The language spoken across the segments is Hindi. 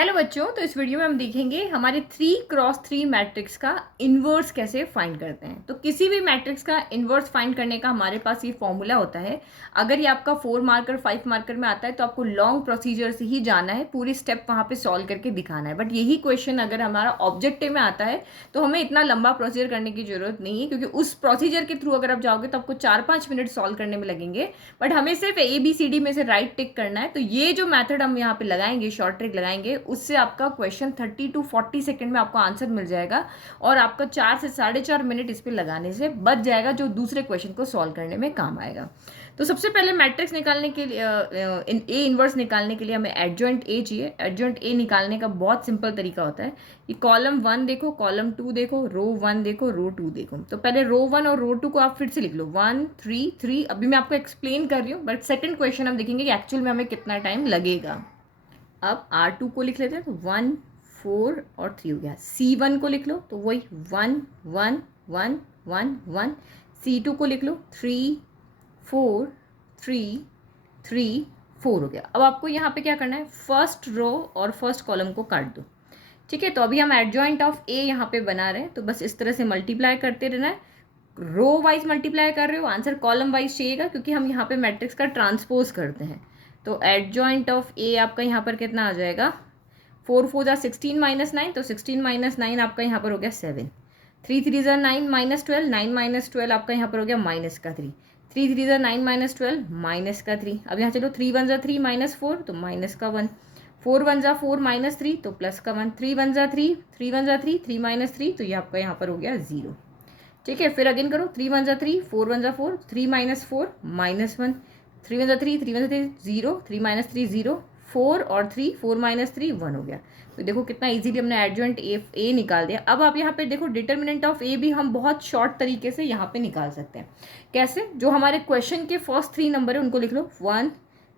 हेलो बच्चों, तो इस वीडियो में हम देखेंगे हमारे 3x3 मैट्रिक्स का इन्वर्स कैसे फाइंड करते हैं। तो किसी भी मैट्रिक्स का इन्वर्स फाइंड करने का हमारे पास ये फॉर्मूला होता है। अगर ये आपका 4 मार्कर 5 मार्कर में आता है तो आपको लॉन्ग प्रोसीजर से ही जाना है, पूरी स्टेप वहाँ पे सॉल्व करके दिखाना है। बट यही क्वेश्चन अगर हमारा ऑब्जेक्टिव में आता है तो हमें इतना लंबा प्रोसीजर करने की जरूरत नहीं है, क्योंकि उस प्रोसीजर के थ्रू अगर आप जाओगे तो आपको 4-5 मिनट सॉल्व करने में लगेंगे। बट हमें सिर्फ ABCD में से राइट टिक करना है। तो ये जो मैथड हम यहाँ पे लगाएंगे, शॉर्ट ट्रिक लगाएंगे, उससे आपका क्वेश्चन 30 to 40 सेकंड में आपको आंसर मिल जाएगा और आपका 4 से 4.5 मिनट इस पर लगाने से बच जाएगा, जो दूसरे क्वेश्चन को सॉल्व करने में काम आएगा। तो सबसे पहले मैट्रिक्स निकालने के लिए ए इनवर्स निकालने के लिए हमें एडजॉइंट ए चाहिए। एडजॉइंट ए निकालने का बहुत सिंपल तरीका होता है कि कॉलम 1 देखो, कॉलम 2 देखो, रो 1 देखो, रो 2 देखो। तो पहले रो 1 और रो 2 को आप फिर से लिख लो, 1 3 3। अभी मैं आपको एक्सप्लेन कर रही हूँ, बट सेकंड क्वेश्चन हम देखेंगे कि एक्चुअल में हमें कितना टाइम लगेगा। अब R2 को लिख लेते हैं, तो 1 4 और 3 हो गया। C1 को लिख लो, तो वही 1 1 1 1 1। C2 को लिख लो, 3 4 3 3 4 हो गया। अब आपको यहाँ पे क्या करना है, फर्स्ट रो और फर्स्ट कॉलम को काट दो। ठीक है, तो अभी हम एडजॉइंट ऑफ ए यहाँ पे बना रहे हैं, तो बस इस तरह से मल्टीप्लाई करते रहना है। रो वाइज मल्टीप्लाई कर रहे हो, आंसर कॉलम वाइज चाहिएगा, क्योंकि हम यहाँ पे मैट्रिक्स का ट्रांसपोज करते हैं। तो एडजॉइंट ऑफ ए आपका यहाँ पर कितना आ जाएगा, 4 4 जा 16 माइनस 9, तो 16 माइनस 9 आपका यहाँ पर हो गया 7। 3 3 जा 9 माइनस 12, 9 माइनस 12 आपका यहाँ पर हो गया माइनस का 3। 3 3 जा 9 माइनस 12 माइनस का 3। अब यहाँ चलो 3 1 जा 3 माइनस 4, तो माइनस का 1। 4 1 जा 4 माइनस 3, तो प्लस का 1। 3 1 जा 3, 3 1 जा 3, 3 माइनस 3, तो ये आपका यहाँ पर हो गया 0। ठीक है, फिर अगेन करो, 3 1 जा 3, 4 1 जा 4, 3 माइनस 4 माइनस 1। 3 1 जा 3, 3 1 जा 3 0, 3 माइनस 3 0, 4 और 3, 4 माइनस 3 1 हो गया। तो देखो कितना इजीली हमने एडजॉइंट ए निकाल दिया। अब आप यहाँ पे देखो, डिटर्मिनेंट ऑफ ए भी हम बहुत शॉर्ट तरीके से यहाँ पे निकाल सकते हैं। कैसे, जो हमारे क्वेश्चन के फर्स्ट 3 नंबर है उनको लिख लो, 1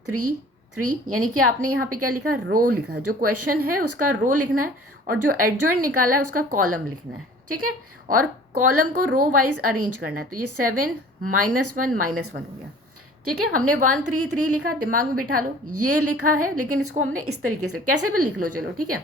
3 3, यानी कि आपने यहाँ पे क्या लिखा, रो लिखा। जो क्वेश्चन है उसका रो लिखना है और जो एडजॉइंट निकाला है उसका कॉलम लिखना है। ठीक है, और कॉलम को रो वाइज अरेंज करना है। तो ये 7 -1 -1 हो गया। ठीक है, हमने 1 3 3 लिखा, दिमाग में बिठा लो, ये लिखा है, लेकिन इसको हमने इस तरीके से कैसे भी लिख लो, चलो ठीक है,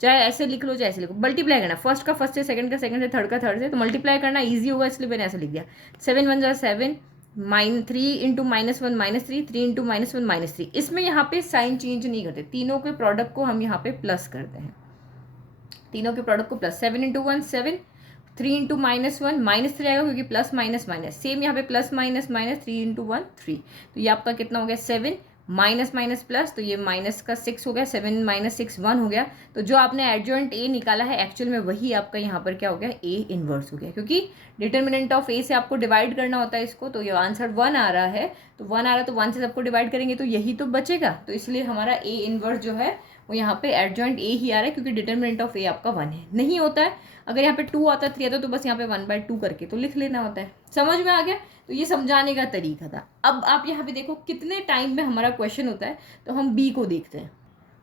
चाहे ऐसे लिख लो चाहे ऐसे लिखो। मल्टीप्लाई करना, फर्स्ट का फर्स्ट से, सेकंड का सेकंड से, थर्ड का थर्ड से, तो मल्टीप्लाई करना ईजी होगा, इसलिए मैंने ऐसे लिख दिया। 7 1 जा 7, -3 इंटू -1 -3, 3 इंटू -1 -3। इसमें यहाँ पे साइन चेंज नहीं करते, तीनों के प्रोडक्ट को हम यहाँ पे प्लस करते हैं। तीनों के प्रोडक्ट को प्लस, 7 इंटू 1 7, 3 इंटू -1 -3 आएगा, क्योंकि प्लस माइनस माइनस सेम यहाँ पे प्लस माइनस माइनस, 3 इंटू 1 3। तो ये आपका कितना हो गया, 7 माइनस माइनस प्लस, तो ये माइनस का 6 हो गया, 7 माइनस 6 1 हो गया। तो जो आपने एडजॉइंट ए निकाला है एक्चुअल में वही आपका यहाँ पर क्या हो गया, ए इनवर्स हो गया, क्योंकि डिटर्मिनेंट ऑफ ए से आपको डिवाइड करना होता है इसको। तो ये आंसर 1 आ रहा है, तो 1 आ रहा है तो 1 से सबको डिवाइड करेंगे तो यही तो बचेगा। तो इसलिए हमारा ए इनवर्स जो है वो यहाँ पे एडजॉइंट ए ही आ रहा है, क्योंकि डिटर्मिनेंट ऑफ ए आपका 1 है। नहीं होता है, अगर यहाँ पे 2 आता 3 आता तो बस यहाँ पे 1/2 करके तो लिख लेना होता है। समझ में आ गया? तो ये समझाने का तरीका था। अब आप यहाँ पे देखो कितने टाइम में हमारा क्वेश्चन होता है, तो हम बी को देखते हैं।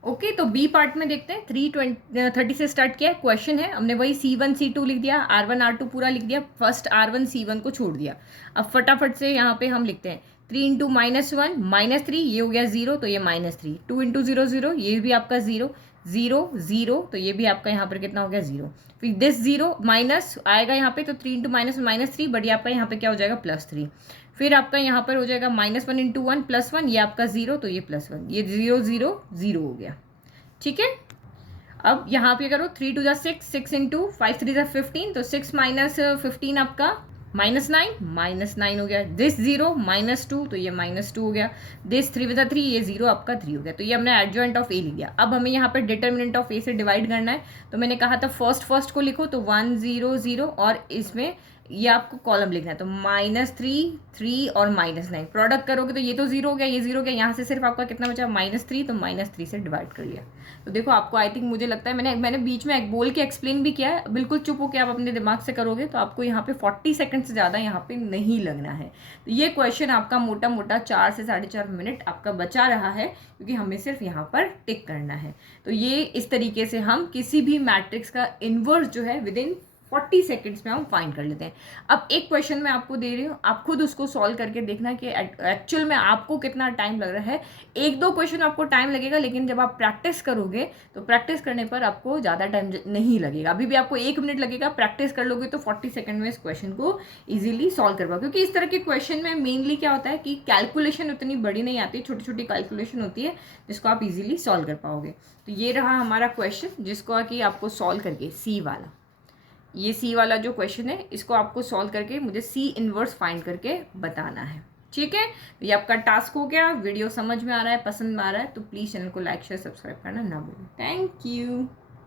ओके, तो बी पार्ट में देखते हैं। 3:30 से स्टार्ट किया, क्वेश्चन है, हमने वही C1 C2 लिख दिया, R1 R2 पूरा लिख दिया, फर्स्ट R1 C1 को छोड़ दिया। अब फटाफट से यहाँ पे हम लिखते हैं, 3 इंटू -1 -3, ये हो गया 0, तो ये -3। 2 इंटू 0 0, ये भी आपका 0 0 0, तो ये भी आपका यहाँ पर कितना हो गया 0। फिर दिस 0 माइनस आएगा यहाँ पे, तो 3 इंटू -3, बट ये आपका यहाँ पे क्या हो जाएगा, +3। फिर आपका यहाँ पर हो जाएगा -1 इंटू 1 +1, ये आपका 0, तो ये +1, ये 0 0 0 हो गया। ठीक है, अब यहाँ पे करो, 3 2 जा 6, 6 इंटू 5 3 जा 15, तो 6 माइनस 15 आपका -9 हो गया। दिस 0 -2, तो ये -2 हो गया। दिस 3 बचा 3, ये 0 आपका 3 हो गया। तो ये हमने एडजॉइंट ऑफ ए लिख दिया। अब हमें यहाँ पर डिटर्मिनेंट ऑफ ए से डिवाइड करना है, तो मैंने कहा था फर्स्ट को लिखो, तो 1 0 0, और इसमें ये आपको कॉलम लिखना है, तो -3 3 और -9 प्रोडक्ट करोगे तो ये तो 0 हो गया, ये 0 हो गया, यहाँ से सिर्फ आपका कितना बचा, -3, तो -3 से डिवाइड कर लिया। तो देखो आपको, आई थिंक मुझे लगता है मैंने बीच में बोल के एक्सप्लेन भी किया है, बिल्कुल चुप होकर आप अपने दिमाग से करोगे तो आपको यहाँ पे 40 सेकंड से ज़्यादा यहाँ पे नहीं लगना है। तो ये क्वेश्चन आपका मोटा मोटा 4 से 4.5 मिनट आपका बचा रहा है, क्योंकि हमें सिर्फ यहाँ पर टिक करना है। तो ये इस तरीके से हम किसी भी मैट्रिक्स का इन्वर्स जो है विद इन 40 सेकंड्स में हम फाइंड कर लेते हैं। अब एक क्वेश्चन मैं आपको दे रही हूँ, आप खुद उसको सॉल्व करके देखना कि एक्चुअल में आपको कितना टाइम लग रहा है। एक दो क्वेश्चन आपको टाइम लगेगा, लेकिन जब आप प्रैक्टिस करोगे तो प्रैक्टिस करने पर आपको ज़्यादा टाइम नहीं लगेगा। अभी भी आपको 1 मिनट लगेगा, प्रैक्टिस कर लोगे तो 40 सेकंड में इस क्वेश्चन को ईजिली सॉल्व कर पाओगे। क्योंकि इस तरह के क्वेश्चन में मेनली क्या होता है कि कैलकुलेशन उतनी बड़ी नहीं आती, छोटी छोटी कैलकुलेशन होती है जिसको आप इजीली सॉल्व कर पाओगे। तो ये रहा हमारा क्वेश्चन, जिसको कि आपको सॉल्व करके सी वाला, ये सी वाला जो क्वेश्चन है इसको आपको सॉल्व करके मुझे सी इनवर्स फाइंड करके बताना है। ठीक है, ये आपका टास्क हो गया। वीडियो समझ में आ रहा है, पसंद में आ रहा है तो प्लीज़ चैनल को लाइक शेयर सब्सक्राइब करना ना भूलें। Thank you.